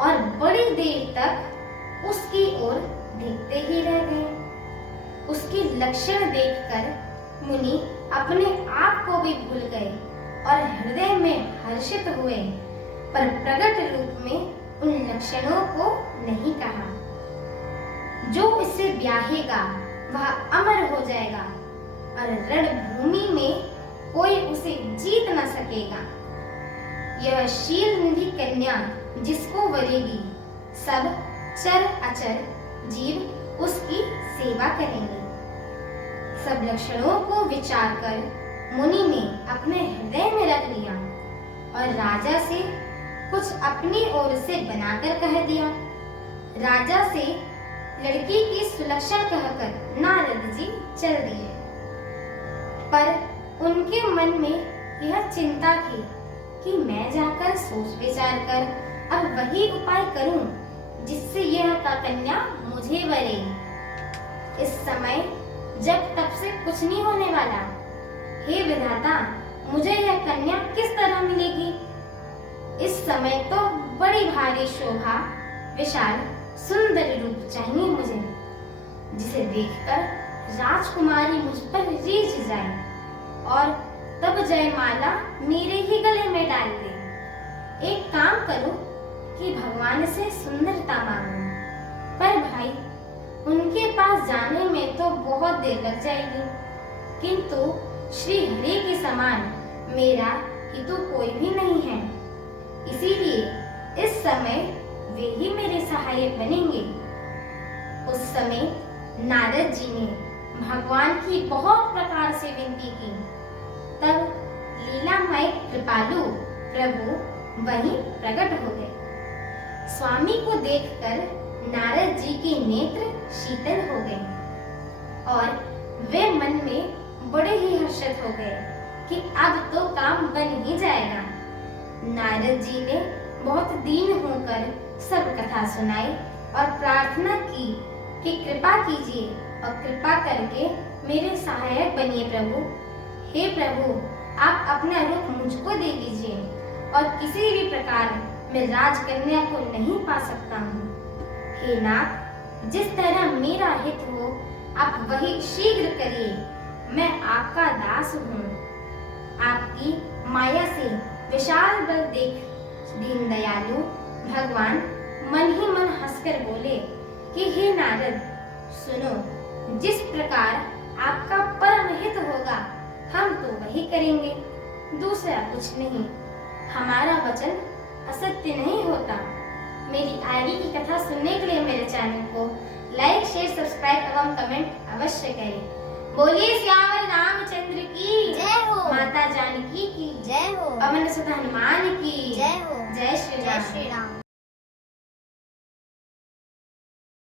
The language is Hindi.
और बड़ी देर तक उसकी ओर देखते ही रह गए। उसके लक्षण देखकर मुनि अपने आप को भी भूल गए और हृदय में हर्षित हुए, पर प्रकट रूप में उन लक्षणों को नहीं कहा। जो इसे ब्याहेगा वह अमर हो जाएगा और रणभूमि में कोई उसे जीत न सकेगा। यह शील निधि कन्या जिसको वरेगी, सब चर अचर जीव उसकी सेवा करेंगे। सब लक्षणों को विचार कर मुनि ने अपने हृदय में रख लिया और राजा से कुछ अपनी ओर से बनाकर कह दिया। राजा से लड़की की सुलक्षण कहकर नारद जी चल दिए, पर उनके मन में यह चिंता थी कि मैं जाकर सोच विचार कर अब वही उपाय करूं जिससे यह कन्या मुझे वरे। इस समय जब तब से कुछ नहीं होने वाला, हे विधाता मुझे यह कन्या किस तरह मिलेगी। इस समय तो बड़ी भारी शोभा, विशाल सुंदर रूप चाहिए मुझे, जिसे देखकर राजकुमारी मुझ पर रीझ जाए और तब जयमाला मेरे ही गले में डाल दे। एक काम करो कि भगवान से सुंदरता मांगो, पर भाई उनके पास जाने में तो बहुत देर लग जाएगी, किंतु श्री हरि के समान मेरा हितु कोई भी नहीं है, इसीलिए इस समय वे ही मेरे सहायक बनेंगे। उस समय नारद जी ने भगवान की बहुत प्रकार से विनती की। तब लीलामय कृपालु प्रभु वहीं प्रकट हो गए। स्वामी को देखकर नारद जी के नेत्र शीतल हो गए और वे मन में बड़े ही हर्षित हो गए कि अब तो काम बन ही जाएगा। नारद जी ने बहुत दीन होकर सब कथा सुनाई और प्रार्थना की कि कृपा कीजिए और कृपा करके मेरे सहायक बनिए प्रभु। हे प्रभु, आप अपना रूप मुझको दे दीजिए और किसी भी प्रकार मैं राजकन्या को नहीं पा सकता हूँ। हे नाथ, जिस तरह मेरा हित हो आप वही शीघ्र करिए, मैं आपका दास हूँ। आपकी माया से विशाल बल देख दीन दयालु भगवान मन ही मन हंसकर बोले कि हे नारद सुनो, जिस प्रकार आपका परम हित होगा हम तो वही करेंगे, दूसरा कुछ नहीं। हमारा वचन असत्य नहीं होता। मेरी आगे की कथा सुनने के लिए मेरे चैनल को लाइक, शेयर, सब्सक्राइब एवं कमेंट अवश्य करें। बोलिए श्यावर रामचंद्र की जय हो, माता जानकी की जय हो, पवन सुत हनुमान की जय हो। जय श्री राम।